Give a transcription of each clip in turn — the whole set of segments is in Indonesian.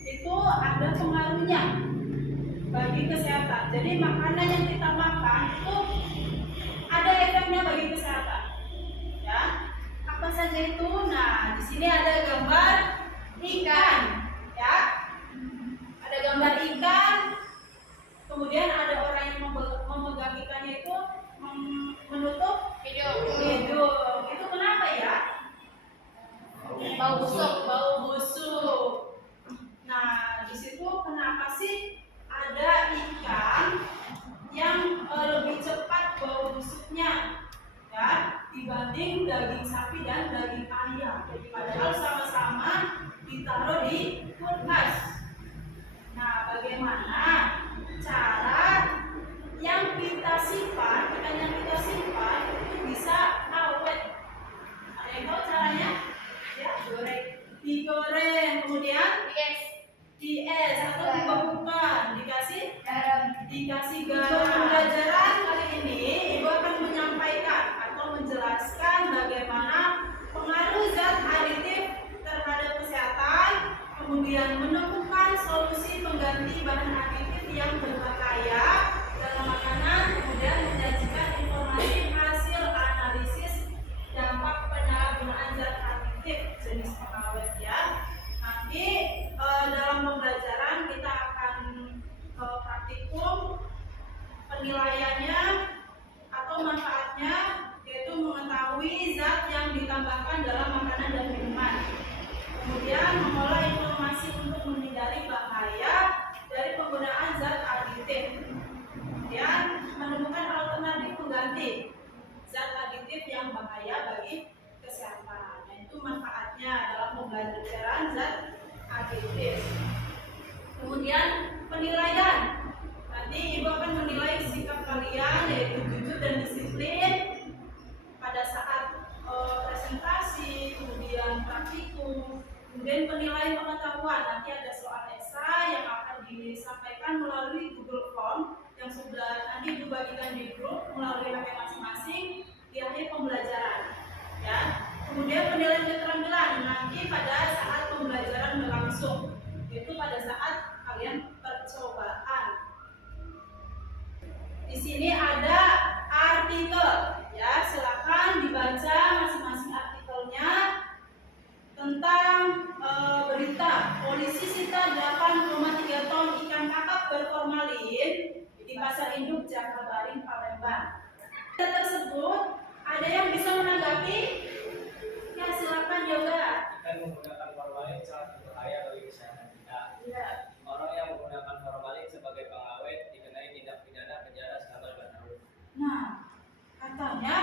itu ada pengaruhnya bagi kesehatan. Jadi makanan yang kita makan itu ada efeknya bagi kesehatan. Ya, apa saja itu? Nah, di sini ada gambar ikan, ya. Ada gambar ikan. Kemudian ada orang yang memegang ikannya itu menutup hidung. Itu kenapa ya? Bau busuk. Bau busuk. Nah, di situ kenapa sih ada ikan yang lebih cepat bau busuknya, ya, dibanding daging sapi dan daging ayam? Padahal sama-sama ditaruh di kulkas. Nah, bagaimana cara yang kita simpan, ikan yang kita simpan itu bisa awet? Ada yang tahu caranya? Ya, digoreng, kemudian dies atau dibekukan, dikasih garam. Pembelajaran kali ini Ibu akan menyampaikan atau menjelaskan bagaimana pengaruh zat aditif terhadap kesehatan, kemudian menemukan solusi pengganti bahan aditif yang berbahaya dalam makanan, kemudian menyajikan informasi hasil analisis dampak penyalahgunaan zat aditif jenis pengawet, ya. Nanti dalam pembelajaran kita akan praktikum penilaiannya atau manfaatnya, yaitu mengetahui zat yang ditambahkan dalam makanan dan minuman. Kemudian mengolah informasi untuk menghindari bahaya dari penggunaan zat aditif. Kemudian menemukan alternatif pengganti zat aditif yang bahaya bagi kesehatan. Nah, itu manfaatnya dalam pembelajaran zat aditif. Kemudian penilaian. Nanti Ibu akan menilai sikap kalian, yaitu jujur dan disiplin pada saat presentasi, kemudian praktikum. Kemudian penilaian pengetahuan, nanti ada soal esai yang akan disampaikan melalui Google Form yang sudah nanti dibagikan di grup melalui HP masing-masing di akhir pembelajaran, ya. Kemudian penilaian keterampilan nanti pada saat pembelajaran berlangsung, yaitu pada saat kalian percobaan. Di sini ada artikel, ya, silakan dibaca masing-masing artikelnya. Tentang berita polisi sita 8,3 ton ikan kakap berformalin di pasar induk Jakabaring, Palembang. Berita tersebut ada yang bisa menanggapi? Ya, silakan Yoga. Ikan menggunakan formalin sangat berbahaya bagi kesehatan kita. Ya. Orang yang menggunakan formalin sebagai pengawet dikenai tindak pidana penjara selama 2 tahun. Nah, katanya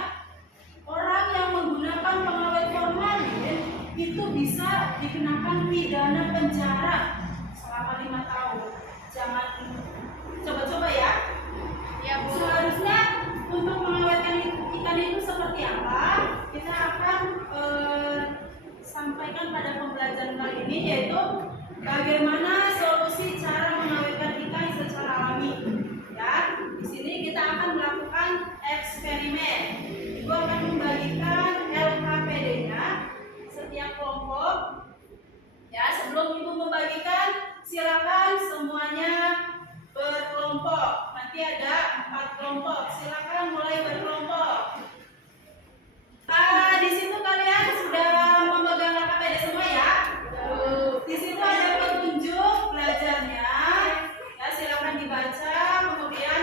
orang yang menggunakan pengawet formalin itu bisa dikenakan pidana penjara selama 5 tahun. Jangan coba-coba ya. Ya, Bu. Seharusnya untuk mengawetkan ikan itu seperti apa? Kita akan sampaikan pada pembelajaran kali ini, yaitu bagaimana solusi cara mengawetkan ikan secara alami. Ya, di sini kita akan melakukan eksperimen. Ibu akan membagikan LKPD-nya setiap kelompok. Ya, sebelum Ibu membagikan, silakan semuanya berkelompok. Nanti ada 4 kelompok. Silakan mulai berkelompok. Di situ kalian sudah memegang LKPD semua ya? Di situ ada petunjuk belajarnya. Ya, silakan dibaca. Kemudian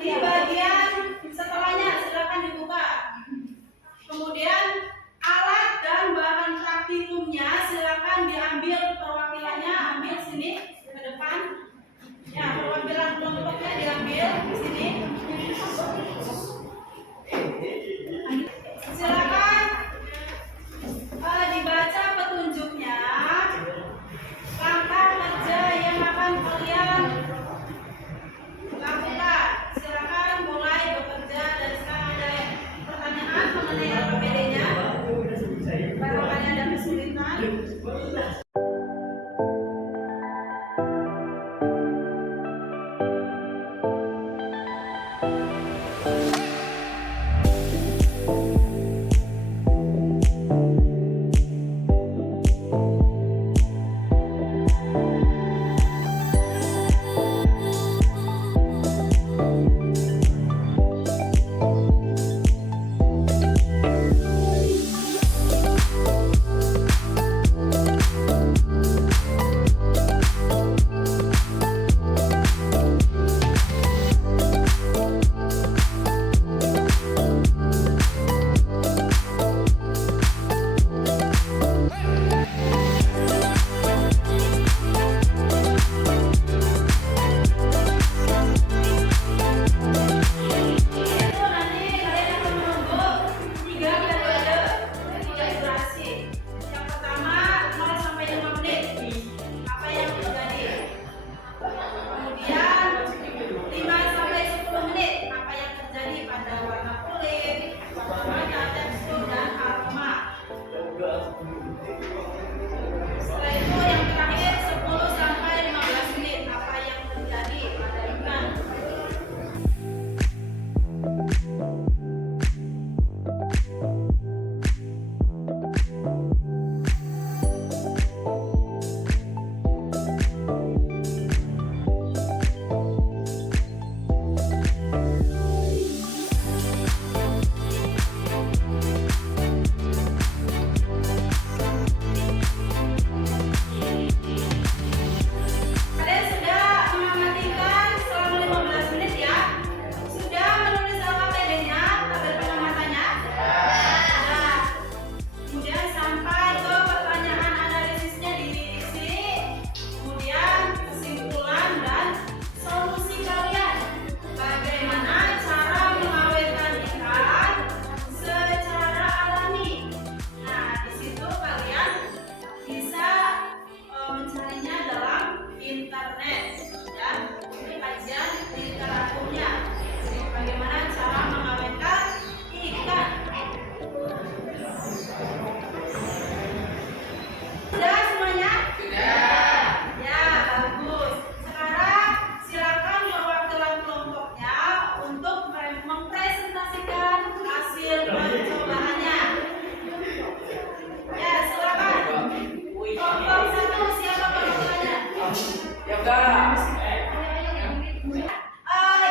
di bagian setelahnya silakan dibuka. Kemudian alat dan bahan praktikumnya silakan diambil, perwakilannya ambil sini ke depan. Ya, perwakilan kelompoknya diambil di sini.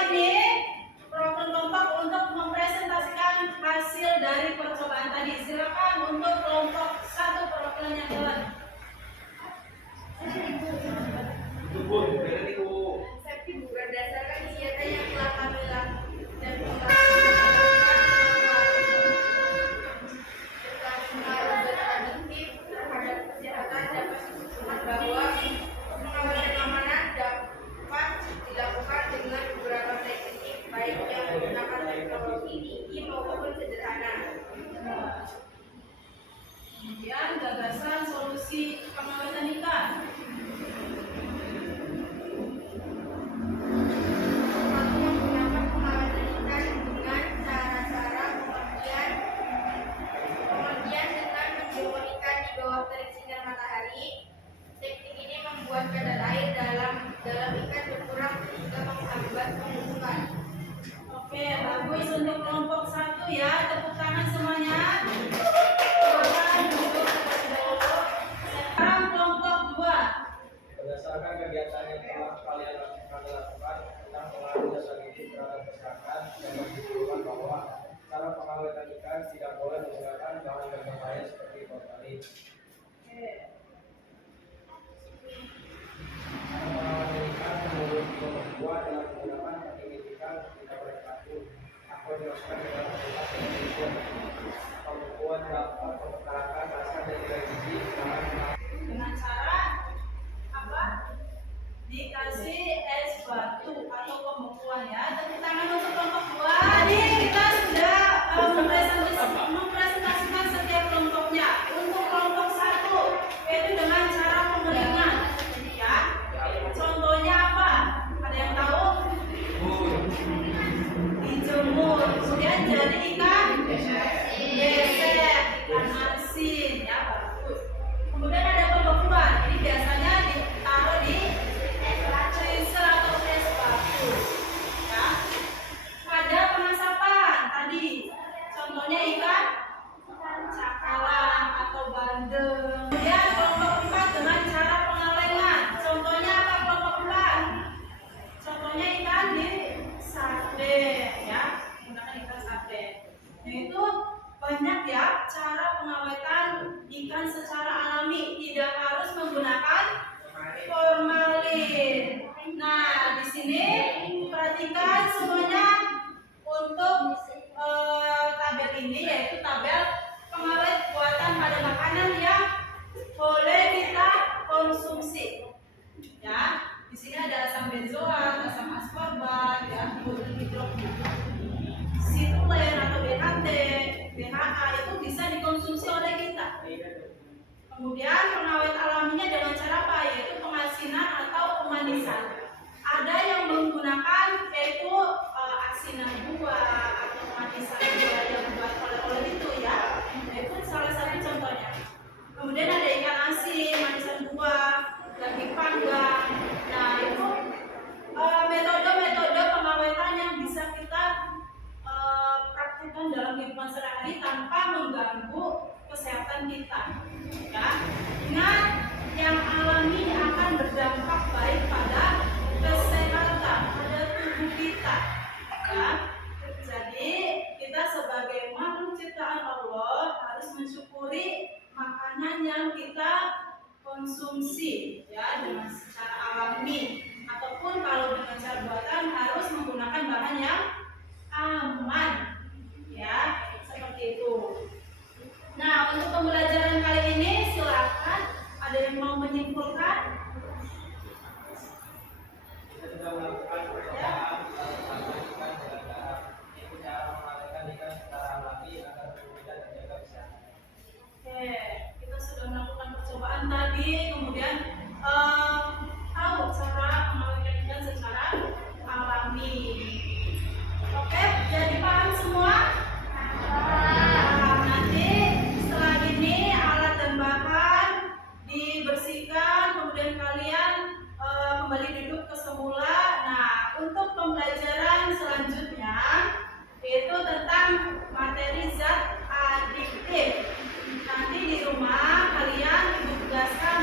Ini program kelompok untuk mempresentasikan hasil dari percobaan tadi. Silakan untuk kelompok 1 perwakilan yang jalan. Konsep berdasarkan kegiatan yang telah kami lakukan dan produktif terhadap kesehatan dapat disebutkan bahwa pengawasan keamanan dapat dilakukan dengan beberapa teknik baik yang menggunakan teknologi tinggi maupun sederhana. Kemudian gagasan solusi pengawetan ikan. Menggunakan pengawetan ikan dengan cara-cara pengertian dengan menjemur ikan di bawah terik sinar matahari. Teknik ini membuat kadar air dalam ikan berkurang sehingga menghambat pembusukan. Oke, bagus untuk kelompok 1 ya. Tepuk tangan semuanya. Sekarang kelompok 2. Berdasarkan kegiatan yang telah kalian lakukan tentang pengawetan dasar ini terhadap kesehatan, dapat disimpulkan bahwa cara pengawetan ikan tidak boleh menggunakan bahan berbahaya seperti formalin. Cara pengawetan ikan menurut kelompok 2 adalah menggunakan teknik ikan tidak berkatu atau dilakukan dengan menggunakan penelitian pembekuan dapat mempertahankan rasa dan nilai gizi bahan Dengan cara apa? Dikasih es batu atau pembekuan ya. Tepuk tangan untuk kelompok 2. Tadi kita sudah mempresentasikan setiap kelompoknya. Untuk kelompok 1 yaitu dengan cara pengeringan ya. Contohnya apa? Ada yang tahu? Dijemur. Kemudian jadi ikan gesek, ikan asin ya, bagus. Kemudian ada pembekuan. Ini biasanya ditaruh di freezer atau es batu. Ya. Ada pengasapan tadi. Contohnya ikan cakalang atau bandeng. Kemudian kelompok 4 dengan cara pengalengan. Contohnya apa kelompok 4? Contohnya ikan di sate ya. Menggunakan ikan sate. Yaitu banyak ya cara pengawetan ikan secara alami, tidak harus menggunakan formalin. Nah, di sini perhatikan semuanya untuk tabel ini yaitu tabel pengawet buatan pada makanan yang boleh kita konsumsi. Ya, di sini ada asam benzoat, asam ascorbat, ya, situlen atau BHT, BHA itu bisa dikonsumsi oleh kita. Kemudian pengawet alaminya dengan cara apa? Yaitu pengasinan atau pemanisan. Ada yang menggunakan yaitu asinan buah atau pemanisan buah yang dibuat oleh itu ya. Itu salah satu contohnya. Kemudian ada ikan asin, manisan buah, daging panggang. Nah itu metode-metode pengawetan yang bisa kita praktikkan dalam kehidupan sehari-hari tanpa mengganggu kesehatan kita. Ya, ingat yang alami akan berdampak baik pada kesehatan pada tubuh kita. Ya, jadi kita sebagai makhluk ciptaan Allah harus mensyukuri makanan yang kita konsumsi ya dengan secara alami ataupun kalau dengan cara buatan harus menggunakan bahan yang aman ya seperti itu. Nah untuk pembelajaran kali ini silakan ada yang mau menyimpulkan? Kita sudah melakukan percobaan mengawetkan dengan cara itu cara mengawetkan ikan secara alami agar tubuh kita terjaga kesehatan. Oke, kita sudah melakukan percobaan tadi, kemudian tahu cara mengawetkan ikan secara alami. Oke, jadi paham semua? Nah, nanti setelah ini alat dan bahan dibersihkan, kemudian kalian kembali duduk ke semula. Nah, untuk pembelajaran selanjutnya yaitu tentang materi zat adiktif. Nanti di rumah kalian ditugaskan